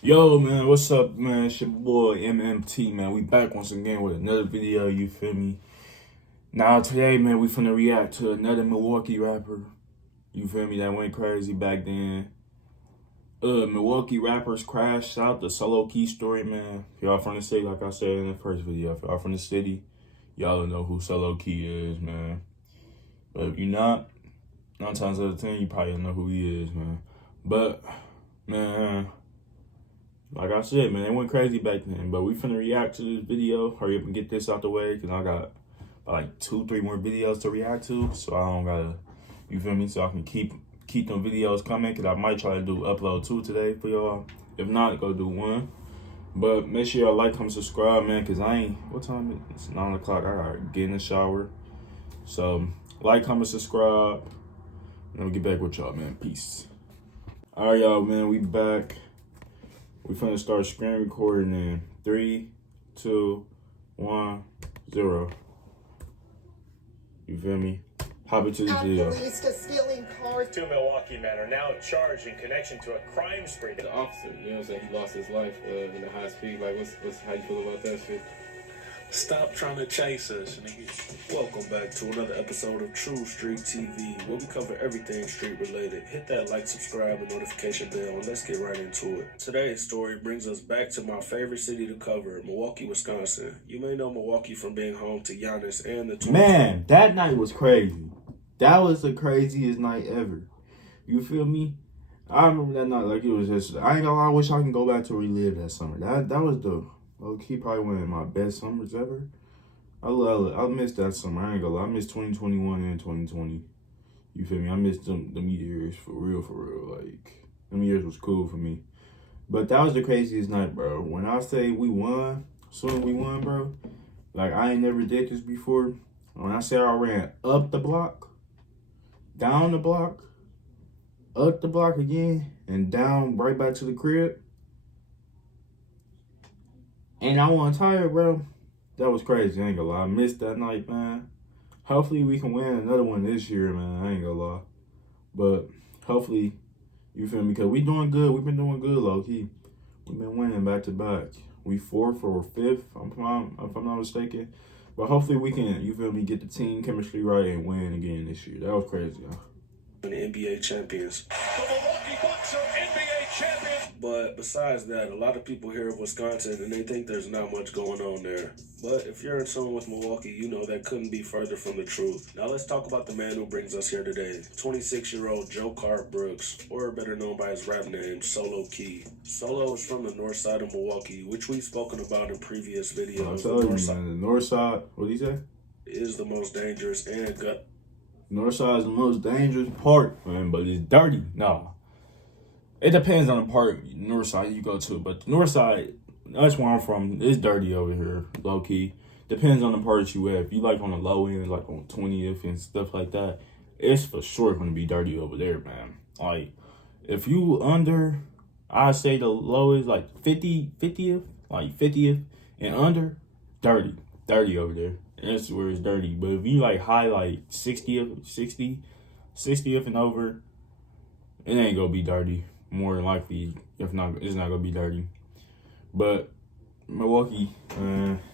Yo, man, what's up, man? It's your boy MMT, man. We back once again with another video, you feel me? Now, today, man, we finna react to another Milwaukee rapper, you feel me, that went crazy back then. Milwaukee rappers crashed out, the Solowke story, man. If y'all from the city, like I said in the first video, if y'all from the city, y'all know who Solowke is, man. But if you're not, 9 times out of 10, you probably don't know who he is, man. But, man, like I said, man, it went crazy back then. But we finna react to this video. Hurry up and get this out the way, because I got like 2-3 more videos to react to. So I don't gotta, you feel me? So I can keep them videos coming, because I might try to upload 2 today for y'all. If not, go do 1. But make sure y'all like, comment, subscribe, man, because I ain't, what time is it? It's 9 o'clock. I gotta get in the shower. So like, comment, subscribe. And we'll get back with y'all, man. Peace. All right, y'all, man, we back. We finna start screen recording in 3, 2, 1, 0. You feel me? Hop into this video. Police to stealing cars. 2 Milwaukee men are now charged in connection to a crime spree. The officer, you know what I'm saying, he lost his life in the high speed. Like, what's how you feel about that shit? Stop trying to chase us, nigga. Welcome back to another episode of True Street TV, where we cover everything street related. Hit that like, subscribe, and notification bell, and let's get right into it. Today's story brings us back to my favorite city to cover, Milwaukee, Wisconsin. You may know Milwaukee from being home to Giannis and the Man, that night was crazy. That was the craziest night ever. You feel me? I remember that night like it was yesterday. I ain't gonna lie, I wish I can go back to relive that summer. That was the low-key probably one of my best summers ever. I miss that summer. I ain't gonna lie. I miss 2021 and 2020. You feel me? I miss them years for real, for real. Like, them years was cool for me. But that was the craziest night, bro. When I say we won, soon we won, bro. Like, I ain't never did this before. When I say I ran up the block, down the block, up the block again, and down right back to the crib. And I wasn't tired, bro. That was crazy, I ain't gonna lie. I missed that night, man. Hopefully we can win another one this year, man. I ain't gonna lie. But hopefully, you feel me? Because we doing good. We've been doing good, low-key. We've been winning back to back. We 4th or 5th, if I'm not mistaken. But hopefully we can, you feel me, get the team chemistry right and win again this year. That was crazy, y'all. The NBA champions. The Milwaukee Bucks are NBA champions. But besides that, a lot of people here in Wisconsin, and they think there's not much going on there. But if you're in tune with Milwaukee, you know that couldn't be further from the truth. Now let's talk about the man who brings us here today. 26-year-old Joe Cart Brooks, or better known by his rap name, Solowke. Solo is from the north side of Milwaukee, which we've spoken about in previous videos. The north side, what did he say? Is the most dangerous and North side is the most dangerous part, man, but it's dirty. No. It depends on the part north side you go to, but the north side, that's where I'm from, it's dirty over here, low key. Depends on the part you at. If you like on the low end, like on 20th and stuff like that, it's for sure gonna be dirty over there, man. Like, if you under, I say the lowest like 50th, like 50th and under, dirty over there. That's where it's dirty. But if you like high, like 60th and over, it ain't gonna be dirty. More than likely, if not, it's not gonna be dirty. But Milwaukee,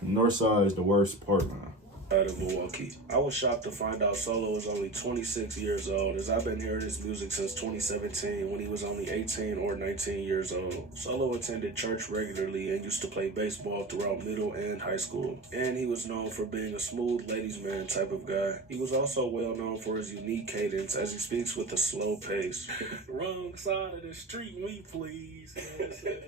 north side is the worst part, man. Of Milwaukee. I was shocked to find out Solo is only 26 years old, as I've been hearing his music since 2017 when he was only 18 or 19 years old. Solo attended church regularly and used to play baseball throughout middle and high school. And he was known for being a smooth ladies man type of guy. He was also well known for his unique cadence as he speaks with a slow pace. Wrong side of the street, me please. You know what I'm saying?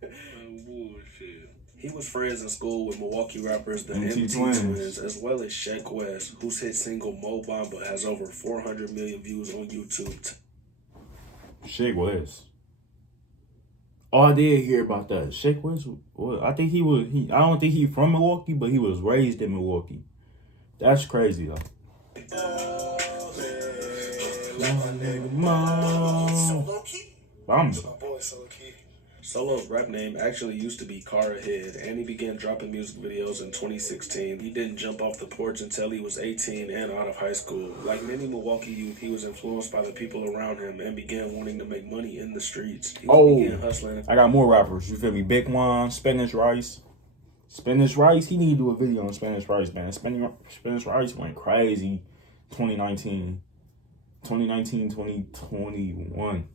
No bullshit. He was friends in school with Milwaukee rappers the MMT MMT Twins. Twins, as well as Sheck West, whose hit single Mo Bamba has over 400 million views on YouTube. Sheck West. Oh, I did hear about that. Sheck West, well, I think I don't think he from Milwaukee, but he was raised in Milwaukee. That's crazy, though. Solowke? Bamba. My boy Solowke. Solo's rap name actually used to be Car Ahead, and he began dropping music videos in 2016. He didn't jump off the porch until he was 18 and out of high school. Like many Milwaukee youth, he was influenced by the people around him and began wanting to make money in the streets. He began hustling. I got more rappers, you feel me? Big One, Spanish Rice. Spanish Rice, he need to do a video on Spanish Rice, man. Spanish Rice went crazy 2019, 2021.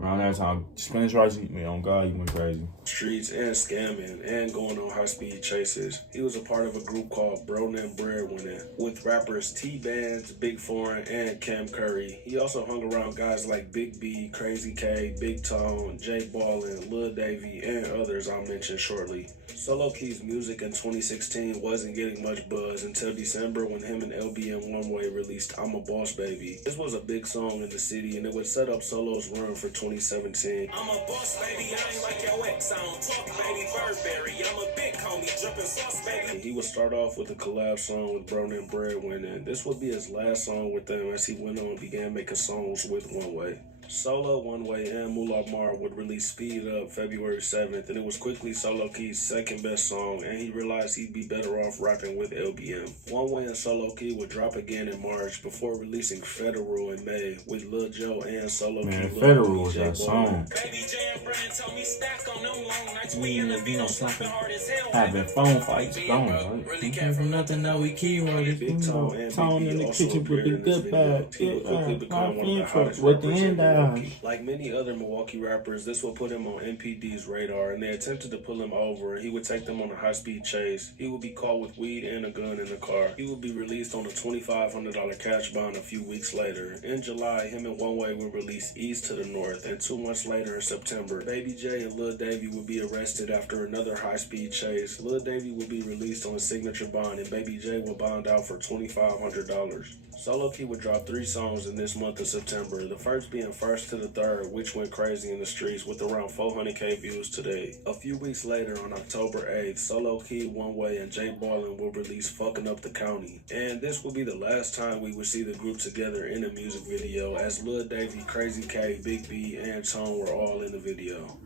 Around that time, Spanish Rice, man, on God, he went crazy. Streets and scamming and going on high-speed chases. He was a part of a group called Bro Named Breadwinner with rappers T-Bands, Big Foreign, and Cam Curry. He also hung around guys like Big B, Crazy K, Big Tone, Jay Ballin, Lil Davy, and others I'll mention shortly. Solowke's music in 2016 wasn't getting much buzz until December when him and LBM One Way released I'm a Boss Baby. This was a big song in the city and it would set up Solo's run for 2017. I'm a boss baby, I ain't like your ex, I don't talk baby, Burberry, I'm a big homie, drippin' sauce baby. He would start off with a collab song with Bro Named Breadwinner, and this would be his last song with them as he went on and began making songs with One Way. Solo, One Way, and Mullah Mar would release Speed Up February 7th, and it was quickly Solowke's second best song, and he realized he'd be better off rapping with LBM. One Way and Solowke would drop again in March before releasing Federal in May with Lil Joe and Solowke. Man, Federal was that song. Baby J and Brian told me stack on them long nights. We in the Vino slapping hard as hell. Having phone fights going, right? Really came from nothing, now we key rolling. Big Tone and Tone Big in B the also kitchen appeared with in the this good video. bag. He would quickly become one of the hottest With the rappers in end Milwaukee. eyes. Like many other Milwaukee rappers, this will put him on MPD's radar, and they attempted to pull him over, and he would take them on a high-speed chase. He would be caught with weed and a gun in the car. He would be released on a $2,500 cash bond a few weeks later. In July, him and One Way would release East to the North, and 2 months later in September, Baby J and Lil Davy would be arrested after another high-speed chase. Lil Davy would be released on a signature bond, and Baby J would bond out for $2,500. Solowke would drop 3 songs in this month of September, the first being First to the Third, which went crazy in the streets with around 400K views today. A few weeks later, on October 8th, Solowke, One Way, and Jay Ballin will release Fucking Up the County. And this will be the last time we would see the group together in a music video, as Lil Davy, Crazy K, Big B, and Tone were all in the video.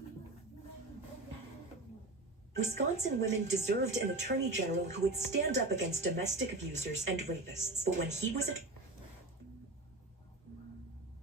Wisconsin women deserved an attorney general who would stand up against domestic abusers and rapists. But when he was a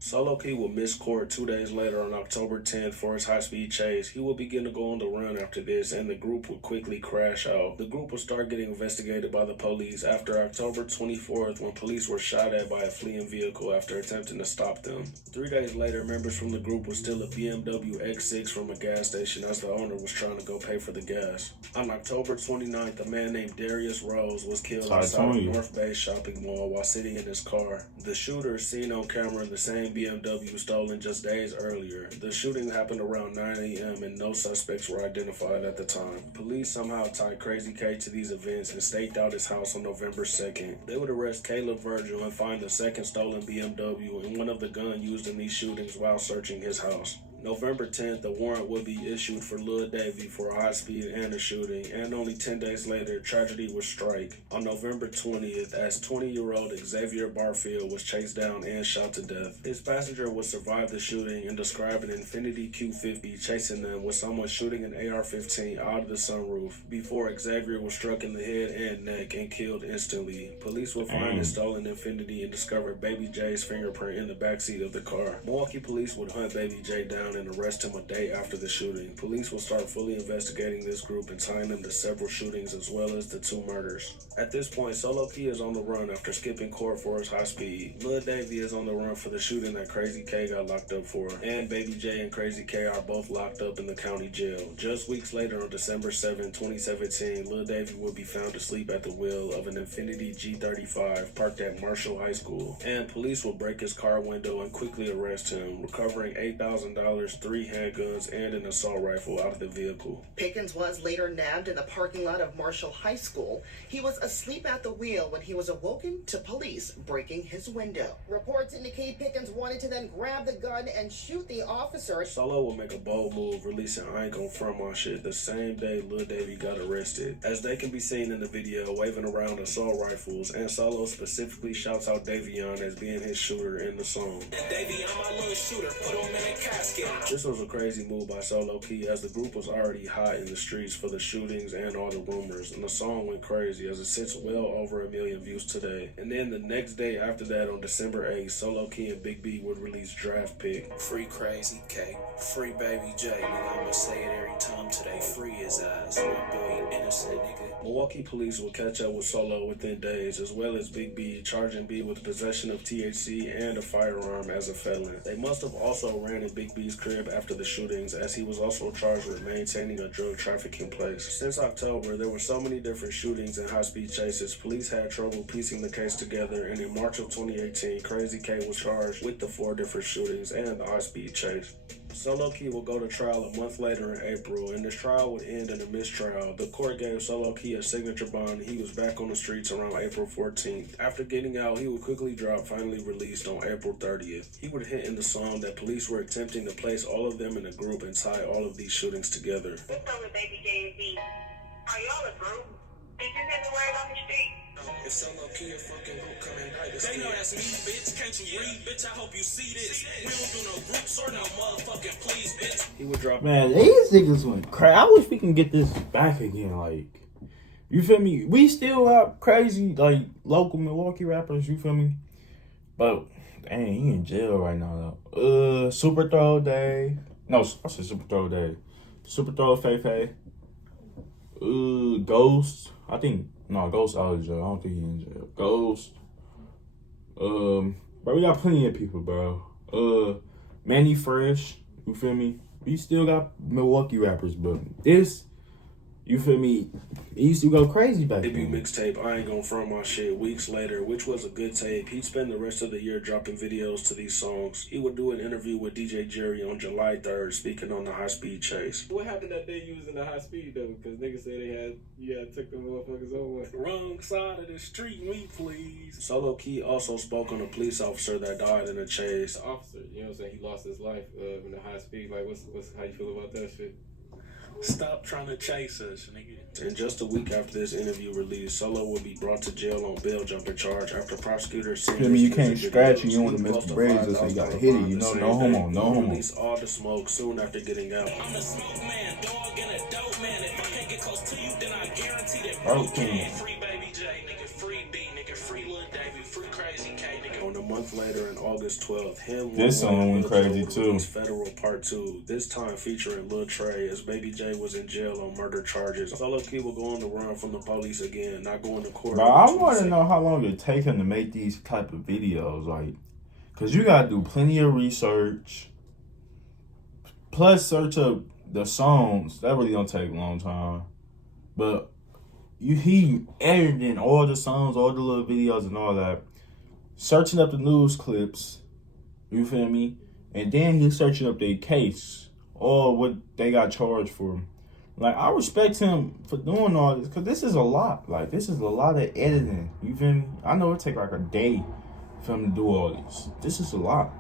Solowke will miss court 2 days later on October 10th for his high-speed chase. He will begin to go on the run after this, and the group will quickly crash out. The group will start getting investigated by the police after October 24th, when police were shot at by a fleeing vehicle after attempting to stop them. 3 days later, members from the group will steal a BMW X6 from a gas station as the owner was trying to go pay for the gas. On October 29th, a man named Darius Rose was killed outside of North Bay Shopping Mall while sitting in his car. The shooter is seen on camera in the same BMW stolen just days earlier. The shooting happened around 9 a.m. and no suspects were identified at the time. Police somehow tied Crazy K to these events and staked out his house on November 2nd. They would arrest Caleb Virgil and find the second stolen BMW and one of the guns used in these shootings while searching his house. November 10th, a warrant will be issued for Lil Davy for a high speed and a shooting, and only 10 days later, tragedy would strike. On November 20th, as 20-year-old Xavier Barfield was chased down and shot to death. His passenger would survive the shooting and describe an Infiniti Q50 chasing them with someone shooting an AR-15 out of the sunroof before Xavier was struck in the head and neck and killed instantly. Police would find his stolen Infiniti and discover Baby J's fingerprint in the backseat of the car. Milwaukee police would hunt Baby J down and arrest him a day after the shooting. Police will start fully investigating this group and tying them to several shootings as well as the 2 murders. At this point, Solowke is on the run after skipping court for his high speed. Lil Davy is on the run for the shooting that Crazy K got locked up for, and Baby J and Crazy K are both locked up in the county jail. Just weeks later, on December 7, 2017, Lil Davy will be found asleep at the wheel of an Infiniti G35 parked at Marshall High School, and police will break his car window and quickly arrest him, recovering $8,000, 3 handguns, and an assault rifle out of the vehicle. Pickens was later nabbed in the parking lot of Marshall High School. He was asleep at the wheel when he was awoken to police breaking his window. Reports indicate Pickens wanted to then grab the gun and shoot the officer. Solo will make a bold move, releasing I Ain't Gon' Front My Shit the same day Lil Davy got arrested. As they can be seen in the video waving around assault rifles, and Solo specifically shouts out Davion as being his shooter in the song. Davy, I'm my little shooter, put him in a casket. This was a crazy move by Solowke, as the group was already hot in the streets for the shootings and all the rumors, and the song went crazy as it sits well over 1 million views today. And then the next day after that, on December 8th, Solowke and Big B would release Draft Pick. Free Crazy K, free Baby J, nigga, I'ma say it every time today, free his eyes, my boy innocent, nigga. Milwaukee police will catch up with Solo within days, as well as Big B, charging B with possession of THC and a firearm as a felon. They must have also ran in Big B's crib after the shootings, as he was also charged with maintaining a drug trafficking place. Since October, there were so many different shootings and high-speed chases, police had trouble piecing the case together, and in March of 2018, Crazy K was charged with the 4 different shootings and the high-speed chase. Solowke will go to trial a month later in April, and this trial would end in a mistrial. The court gave Solowke a signature bond, and he was back on the streets around April 14th. After getting out, he would quickly drop, finally released on April 30th. He would hint in the song that police were attempting to place all of them in a group and tie all of these shootings together. What's up with Baby J and B? Are y'all a group? Did you get the word on the street? If Solowke a fucking group come indict us, they know that's me, bitch. Can't you read, bitch? I hope you see this. We don't do no groups or no motherfucking please, bitch. He would drop. Man, these niggas went crazy. I wish we can get this back again. Like, you feel me? We still got crazy, like, local Milwaukee rappers, you feel me? But, dang, he in jail right now, though. Super Throw Day. No, I said Super Throw Day. Super Throw Fefe. Ghost. I think, no, Ghost out of jail. I don't think he in jail. Ghost. But we got plenty of people, bro. Manny Fresh. You feel me? We still got Milwaukee rappers, but this, you feel me? He used to go crazy back then. Debut mixtape, I Ain't Gon' Front My Shit, weeks later, which was a good tape. He'd spend the rest of the year dropping videos to these songs. He would do an interview with DJ Jerry on July 3rd, speaking on the high-speed chase. What happened that day you was in the high speed though? Because niggas said you had took them motherfuckers over. Wrong side of the street, me please. Solowke also spoke on a police officer that died in a chase. The officer, you know what I'm saying? He lost his life in the high speed. Like, what's how you feel about that shit? Stop trying to chase us, nigga. And just a week after this interview release, Solo would be brought to jail on bail jumping charge after prosecutors seen I mean, you can't scratch and you want to miss the braids, so you gotta hit it, you know, no homo, no homo. Release all the smoke soon after getting out. I'm a smoke man, dog and a dope man. If I can't get close to you, then I guarantee that Okay. free Baby J, nigga, free B, nigga, free Lil Davy, free Crazy K, nigga. On a month later, on August 12th, him This song went crazy too. Federal Part 2, this time featuring Lil Trey, as Baby J was in jail on murder charges. Solowke will go on the run from the police again, not going to court. But I want to know how long it take him to make these type of videos, like, cause you gotta do plenty of research, plus search up the songs. That really don't take a long time, but he editing all the songs, all the little videos and all that, searching up the news clips, you feel me? And then he's searching up their case, or what they got charged for. Like, I respect him for doing all this, because this is a lot. Like, this is a lot of editing, you feel me? I know it take like a day for him to do all this. This is a lot.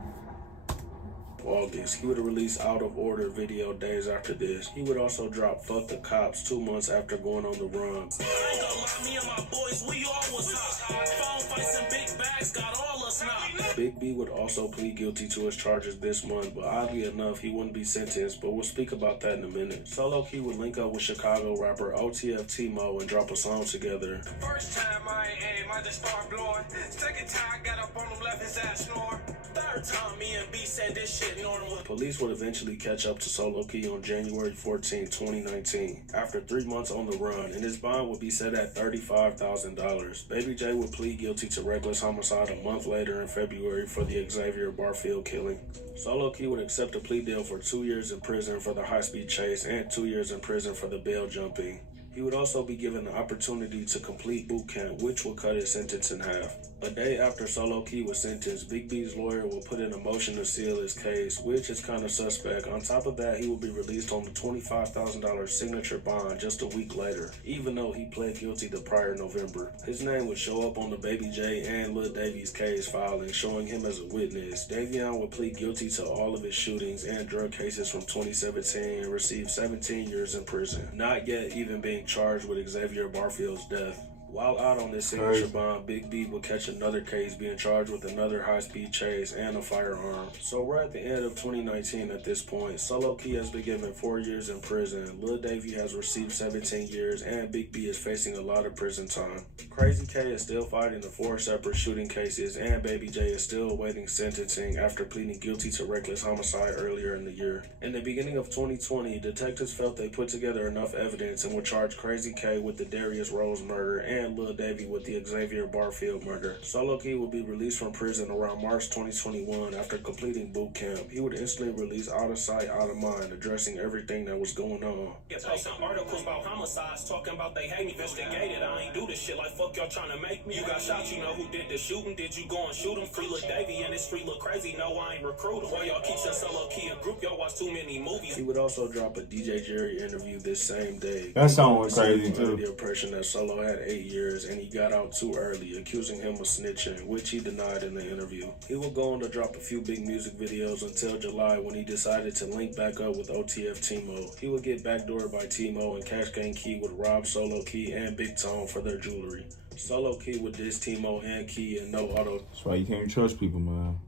August. He would release Out of Order video days after this. He would also drop Fuck the Cops 2 months after going on the run. I ain't gonna lie, me and my boys, we all was hot. Phone fights and big bags got all us now. Big B would also plead guilty to his charges this month, but oddly enough, he wouldn't be sentenced, but we'll speak about that in a minute. Solowke would link up with Chicago rapper OTF Timo and drop a song together. First time I ain't aim, I just start blowing. Second time I got up on him, left his ass snoring. Third time me and B said this shit normal. Police would eventually catch up to Solowke on January 14, 2019, after 3 months on the run, and his bond would be set at $35,000. Baby J would plead guilty to reckless homicide a month later in February for the Xavier Barfield killing. Solowke would accept a plea deal for 2 years in prison for the high-speed chase and 2 years in prison for the bail jumping. He would also be given the opportunity to complete boot camp, which would cut his sentence in half. A day after Solowke was sentenced, Big B's lawyer will put in a motion to seal his case, which is kind of suspect. On top of that, he will be released on the $25,000 signature bond just a week later, even though he pled guilty the prior November. His name would show up on the Baby J and Lil Davy's case filing, showing him as a witness. Davion would plead guilty to all of his shootings and drug cases from 2017 and receive 17 years in prison, not yet even being charged with Xavier Barfield's death. While out on this signature bond, Big B would catch another case being charged with another high-speed chase and a firearm. So we're at the end of 2019 at this point. Solowke has been given 4 years in prison, Lil Davy has received 17 years, and Big B is facing a lot of prison time. Crazy K is still fighting the 4 separate shooting cases, and Baby J is still awaiting sentencing after pleading guilty to reckless homicide earlier in the year. In the beginning of 2020, detectives felt they put together enough evidence and would charge Crazy K with the Darius Rose murder and Lil Davy with the Xavier Barfield murder. Solowke will be released from prison around March 2021 after completing boot camp. He would instantly release Out of Sight, Out of Mind, addressing everything that was going on. Post some articles about homicides, talking about they hate me, investigated. I ain't do this shit like fuck y'all trying to make me. You got shot, you know who did the shooting. Did you go and shoot him? Free Lil Davy and this free Lil Crazy. No, I ain't recruit him. Boy, y'all keep saying Solowke a group. Y'all watch too many movies. He would also drop a DJ Jerry interview this same day. That song was crazy too. The impression that Solo had 8 years and he got out too early, accusing him of snitching, which he denied in the interview. He would go on to drop a few big music videos until July when he decided to link back up with OTF Timo. He would get backdoored by Timo and Cash Gang Key would rob Solowke and Big Tone for their jewelry. Solowke would diss Timo and Key and no auto. That's why you can't trust people, man.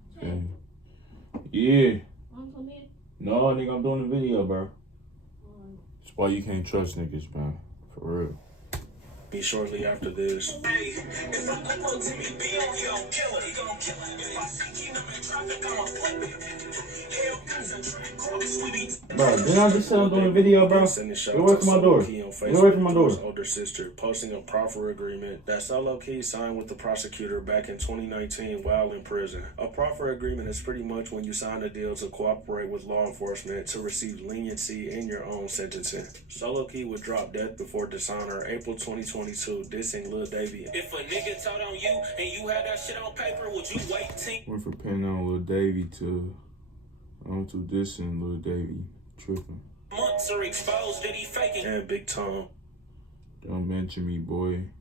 Yeah. No, nigga, I'm doing the video, bro. That's why you can't trust niggas, man. For real. Shortly after this. Hey, if I come on to me, be on, he gon' kill it. He gon' kill it. If I see him in traffic, I'ma flip it. Hell, guns and track cross, we be. Bro, didn't I just say I'm doing a video, bro? Get away from my door. Get away from my door. His older sister posting a proffer agreement that Solowke signed with the prosecutor back in 2019 while in prison. A proffer agreement is pretty much when you sign a deal to cooperate with law enforcement to receive leniency in your own sentencing. Solowke would drop Death Before Dishonor April 2022, dissing Lil Davy. If a nigga told on you and you had that shit on paper, would you wait 10? Went from penning on Lil Davy to dissing Lil Davy. Tripping. Months are exposed that he faking. And Big Tone. Don't mention me, boy.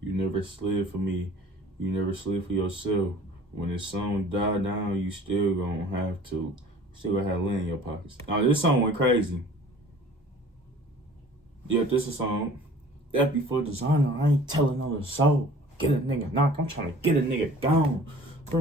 You never slid for me. You never slid for yourself. When the song die down, you still gonna have to. Still gonna have lint in your pockets. Now, this song went crazy. Yeah, this is a song. That Before Dishonor, I ain't telling no soul. Get a nigga knock, I'm trying to get a nigga gone. I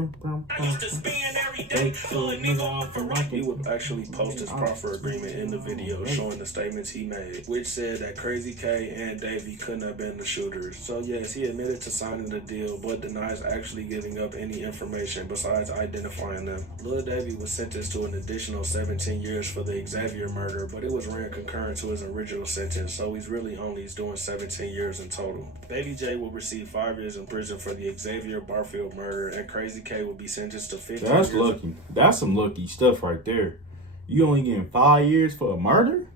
used to spend every day, pull a nigga off a rocket. He would actually post his proffer agreement in the video showing the statements he made, which said that Crazy K and Davy couldn't have been the shooters. So yes, he admitted to signing the deal, but denies actually giving up any information besides identifying them. Lil Davy was sentenced to an additional 17 years for the Xavier murder, but it was ran concurrent to his original sentence, so he's really only doing 17 years in total. Baby J will receive 5 years in prison for the Xavier Barfield murder, and Crazy K will be sentenced to 15 years. That's lucky. That's some lucky stuff right there. You only getting 5 years for a murder?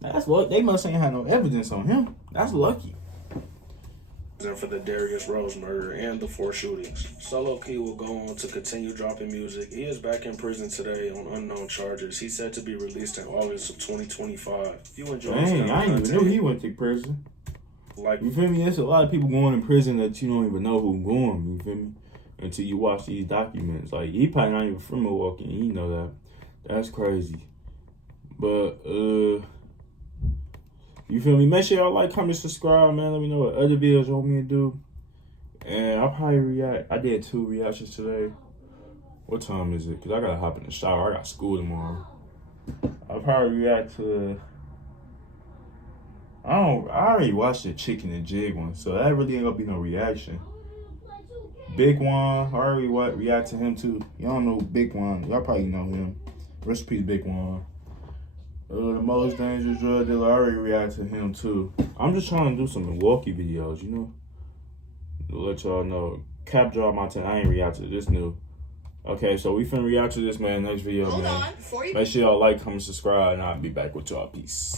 That's what they must ain't had no evidence on him. That's lucky. For the Darius Rose murder and the 4 shootings. Solowke will go on to continue dropping music. He is back in prison today on unknown charges. He's set to be released in August of 2025. If you enjoy this Dang, I didn't even know he went to prison. Like, you feel me? There's a lot of people going in prison that you don't even know who going. You feel me? Until you watch these documents. Like, he probably not even from Milwaukee, and you know that. That's crazy. But, you feel me? Make sure y'all like, comment, subscribe, man. Let me know what other videos you want me to do. And I'll probably react. I did 2 reactions today. What time is it? Because I got to hop in the shower. I got school tomorrow. I'll probably react to... I already watched the Chicken and Jig one, so that really ain't going to be no reaction. Big Juan, I already react to him too. Y'all know Big Juan. Y'all probably know him. Rest in peace, Big Juan. The most dangerous drug dealer, I already react to him too. I'm just trying to do some Milwaukee videos, you know? To let y'all know. Cap Jaw Mountain, I ain't react to this new. Okay, so we finna react to this, man, next video, man. Make sure y'all like, comment, subscribe, and I'll be back with y'all. Peace.